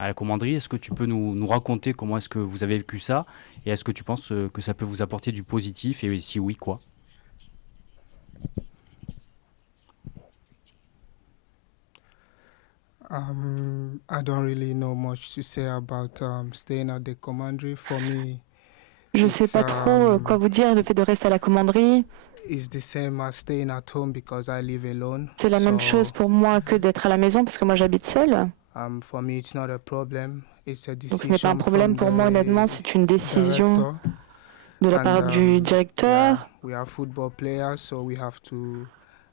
à la commanderie. Est-ce que tu peux nous raconter comment est-ce que vous avez vécu ça et est-ce que tu penses que ça peut vous apporter du positif et si oui, quoi? I don't really know much to say about staying at the commandery. For me, Je ne sais it's pas trop quoi vous dire. Le fait de rester à la commanderie, it's the same as staying at home because I live alone. c'est la même So chose pour moi que d'être à la maison parce que moi j'habite seule. for me, it's not a problem. It's a Donc ce n'est pas un decision problème from pour moi, honnêtement. the C'est une décision director. de la And part du yeah, directeur. we are football players, so we have to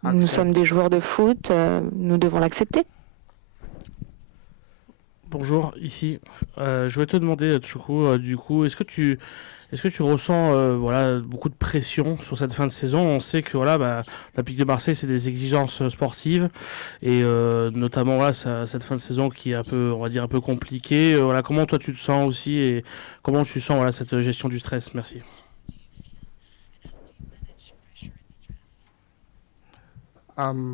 Nous sommes accept. des joueurs de foot. Nous devons l'accepter. Bonjour, ici. Je voulais te demander, Tchoukou, du coup, est-ce que tu ressens voilà, beaucoup de pression sur cette fin de saison? On sait que voilà, l'Olympique de Marseille, c'est des exigences sportives et notamment voilà, cette fin de saison qui est un peu, on va dire, un peu compliquée. Voilà, comment toi tu te sens aussi et comment tu sens voilà, cette gestion du stress? Merci.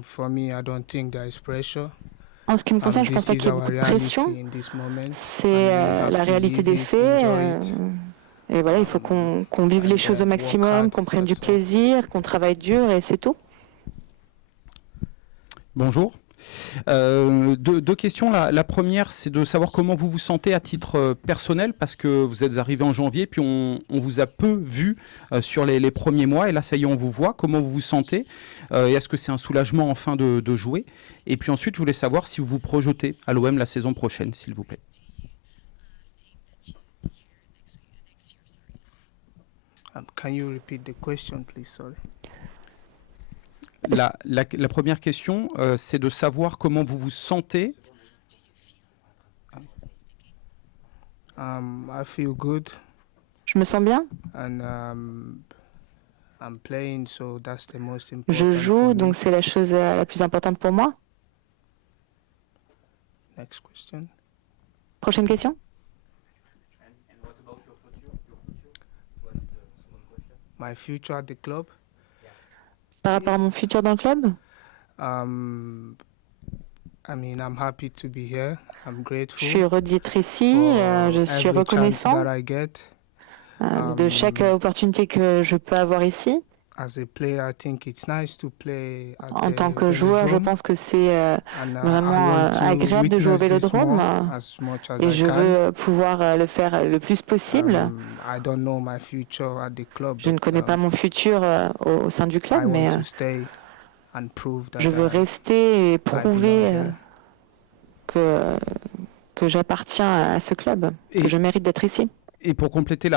For me, I don't think there is pressure. En ce qui me concerne, je ne pense This pas is qu'il y ait our beaucoup de reality pression. in this moment, C'est and we have la to réalité live des it, faits. enjoy it, Et voilà, il faut qu'on vive les choses au work maximum, hard. qu'on prenne du That's all. plaisir, qu'on travaille dur et c'est tout. Bonjour. Deux questions. La première, c'est de savoir comment vous vous sentez à titre personnel, parce que vous êtes arrivé en janvier, puis on vous a peu vu sur les premiers mois, et là, ça y est, on vous voit. Comment vous vous sentez et est-ce que c'est un soulagement enfin de jouer? Et puis ensuite, je voulais savoir si vous vous projetez à l'OM la saison prochaine, s'il vous plaît. Can you repeat the question, please? Sorry. La première question, c'est de savoir comment vous vous sentez. I feel good, Je me sens bien. and I'm playing, so that's the most important Je for joue, me. donc c'est la chose la plus importante pour moi. Next question. Prochaine question. My future at the club. Par rapport à mon futur dans le club, I mean, I'm happy to be here. I'm je grateful suis heureux d'être ici. for Je suis every chance reconnaissant that I get. de chaque opportunité que je peux avoir ici. As a player, I think it's nice to play at En the tant que joueur, je Velodrome, pense que c'est and vraiment I want to agréable de jouer au witness this Vélodrome more as much as et I je can. veux pouvoir le faire le plus possible. I don't know my future at the club, Je ne but connais pas mon futur au sein du I club, mais want to stay and prove that je veux I rester et belong prouver here. que j'appartiens à ce club, que Et- je mérite d'être ici. Et pour compléter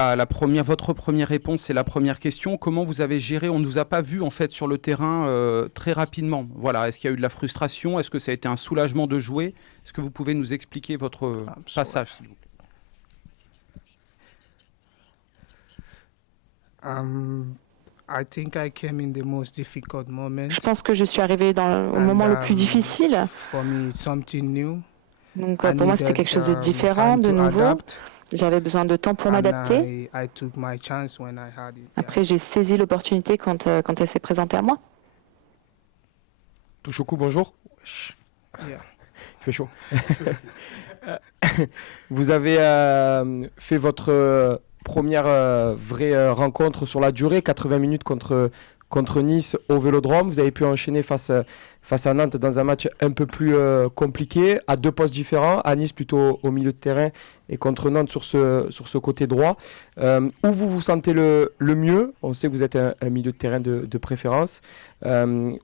votre première réponse, c'est la première question. Comment vous avez géré? On ne nous a pas vu en fait sur le terrain très rapidement. Voilà. Est-ce qu'il y a eu de la frustration? Est-ce que ça a été un soulagement de jouer? Est-ce que vous pouvez nous expliquer votre passage, s'il vous plaît? I think I came in the most difficult moment. Je pense que je suis arrivée au And, moment le plus difficile. For me, it's something new. Donc I pour moi, c'était needed, quelque chose de différent, time de to nouveau. adapt, J'avais besoin de temps pour and m'adapter. I took my chance when I had it. Après, j'ai saisi l'opportunité quand elle s'est présentée à moi. Touchoukou, bonjour. Yeah. Il fait chaud. Vous avez fait votre première vraie rencontre sur la durée, 80 minutes contre Nice au Vélodrome. Vous avez pu enchaîner face à Nantes dans un match un peu plus compliqué, à deux postes différents, à Nice plutôt au milieu de terrain et contre Nantes sur ce côté droit. Où vous vous sentez le mieux? On sait que vous êtes un milieu de terrain de préférence. Où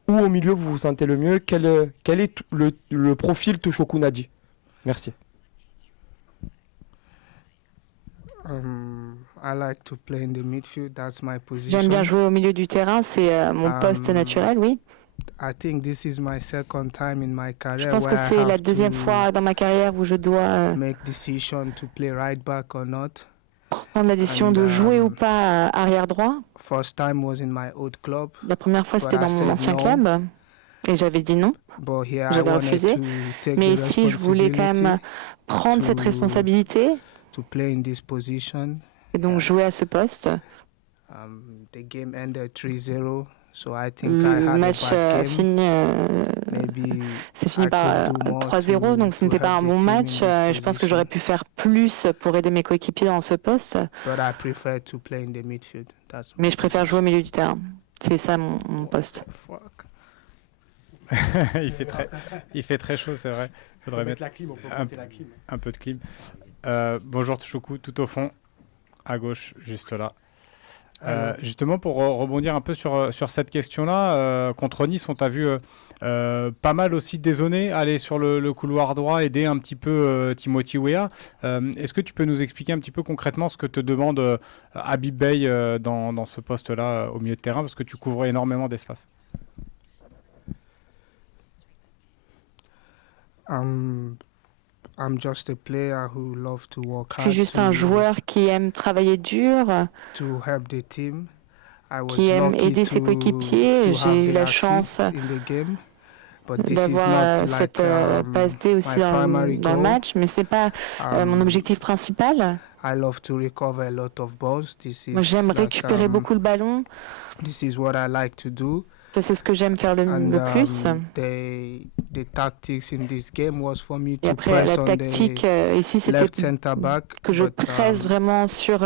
au milieu vous vous sentez le mieux? Quel est le profil Touchoukou Nadi? Merci. I like to play in the midfield. That's my position. J'aime bien jouer au milieu du terrain, c'est mon poste naturel, oui. I think this is my second time in my Je career pense where que I c'est la have deuxième to fois dans ma carrière où je dois make decision to play right back or not. prendre la décision And, de jouer ou pas arrière droit. First time was in my old club, La première fois, c'était But I dans mon said ancien no. club et j'avais dit non. but here I J'avais wanted refusé. to take Mais the ici, je voulais quand même responsibility prendre cette to- responsabilité to play in this position. et donc jouer à ce poste. The game ended 3-0, So I think I Le had match a bad game. c'est fini I par could do more 3-0, donc ce to n'était pas un help the bon team in match. this Je pense que j'aurais position. pu faire plus pour aider mes coéquipiers dans ce poste, But I prefer to play in the midfield. That's mais my je préfère jouer au milieu du terrain. C'est ça mon poste. fuck. Il fait très chaud, c'est vrai. Faudrait mettre la clim, on peut un- monter la clim. un peu de clim. Bonjour Tchoukou, tout au fond, à gauche, juste là. Justement, pour rebondir un peu sur cette question-là, contre Nice, on t'a vu pas mal aussi dézonner, aller sur le couloir droit, aider un petit peu Timothy Weah. Est-ce que tu peux nous expliquer un petit peu concrètement ce que te demande Habib Beye dans ce poste-là au milieu de terrain, parce que tu couvres énormément d'espace? I'm just a player who loves to work Je suis hard juste un joueur qui aime travailler dur, to help the team. I was qui aime lucky aider ses to coéquipiers. have J'ai eu the la assist chance in the game, but this is d'avoir not cette like passe D aussi my primary dans le goal. match, mais ce n'est pas mon objectif principal. I love to recover a lot of balls. Moi, j'aime récupérer beaucoup le ballon. This is what I like to do. Ça, c'est ce que j'aime faire le plus. The tactics in this game was for me Et to après, press la on tactique the ici, c'était left center back. que je but, presse vraiment sur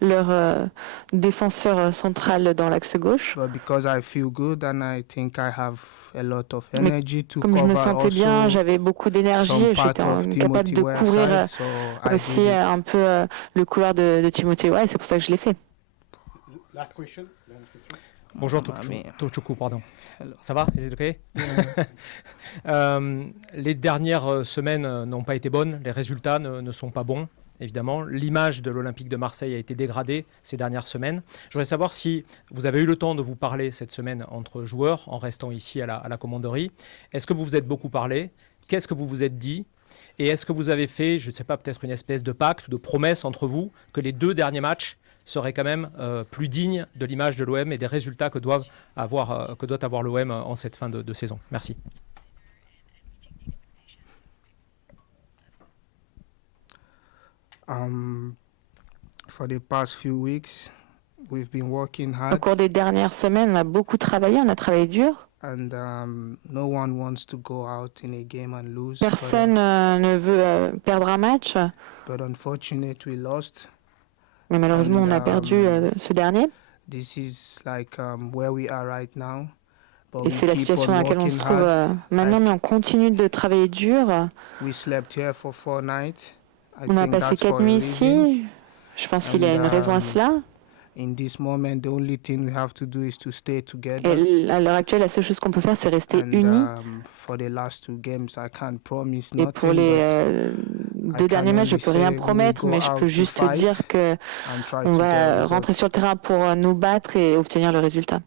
leur défenseur central dans l'axe gauche. But because I feel good and I think I have a lot of Mais energy to Comme je me cover sentais bien, also j'avais beaucoup d'énergie some et part j'étais of capable Timothy de Weah couvrir side, so I aussi did it. un peu le couloir de Timothée Weah, et c'est pour ça que je l'ai fait. Last question. Dernière question. Bonjour Tchoukou, pardon. Ça va? Is it okay? Les dernières semaines n'ont pas été bonnes, les résultats ne sont pas bons, évidemment. L'image de l'Olympique de Marseille a été dégradée ces dernières semaines. Je voudrais savoir si vous avez eu le temps de vous parler cette semaine entre joueurs, en restant ici à la commanderie. Est-ce que vous vous êtes beaucoup parlé? Qu'est-ce que vous vous êtes dit? Et est-ce que vous avez fait, je ne sais pas, peut-être une espèce de pacte, de promesse entre vous, que les 2 derniers matchs serait quand même plus digne de l'image de l'OM et des résultats que doit avoir l'OM en cette fin de saison. Merci. For the past few weeks, we've been working Au hard, cours des dernières semaines, on a beaucoup travaillé, on a travaillé dur. and no one wants to go out in a game and lose. Personne ne veut perdre un match, But unfortunately, we lost. mais malheureusement, on a perdu ce dernier. This is like where we are right now. But Et we c'est la keep situation on dans laquelle on se working trouve hard. maintenant, mais on continue de travailler dur. We slept here for 4 nights. I On a think passé that's 4 for a nuits reason. ici. Je pense qu'il y a une raison à cela. In this moment, the only thing we have to do is to stay together. Et à l'heure actuelle, la seule chose qu'on peut faire, c'est rester And unis. for the last 2 games, I can't promise Et pour nothing. les but 2 derniers matchs, je only peux rien say we will promettre, go mais je out peux to juste fight dire que and try on to get a va result. rentrer sur le terrain pour nous battre et obtenir le résultat.